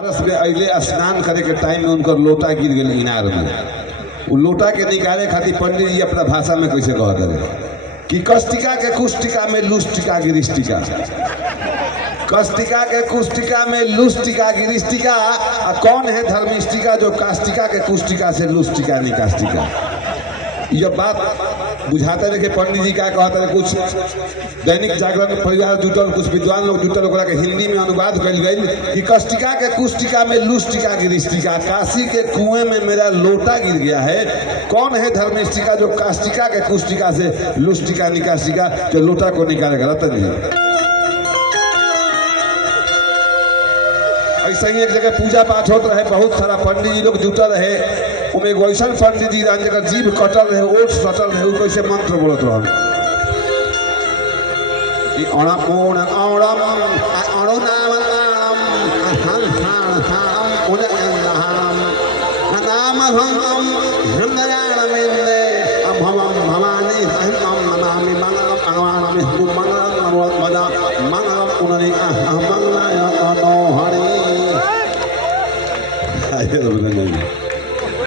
पारस में अगले स्नान करे के टाइम में उनकर लोटा गिर गए इनार में। वो लोटा के निकाले खातिर पंडित जी अपना भाषा में कैसे कहते रहे कि कष्टिका के कुष्टिका में लुष्टिका गिरिष्टिका, कष्टिका के कुष्टिका में लुष्टिका गिरिष्टिका। कौन है धर्मिष्टिका जो काष्टिका के कुष्टिका से लुष्टिका निकाष्टिका। ये बात बुझाते रहे कि पंडित जी क्या कहते रहे। कुछ दैनिक जागरण परिवार जुटल, कुछ विद्वान लोग जुटल, ओकरा के हिंदी में अनुवाद कल गई कि कष्टिका के कुष्टिका में लुष्टिका गिरिष्टिका, काशी के कुएं में मेरा लोटा गिर गया है। कौन है धर्मिष्टिका जो काष्टिका के कुष्टिका से लुष्टिका निकाष्टिका जो लोटा को निकालेगा। रतन जी ऐसा ही एक जगह पूजा पाठ होता रहे, बहुत सारा पंडित जी लोग जुटल रहे। उमें वैसा पंडित जी जगह जीभ कटल रहे, ओठ सटल रहे, कैसे मंत्र बोलत रहे कि नाम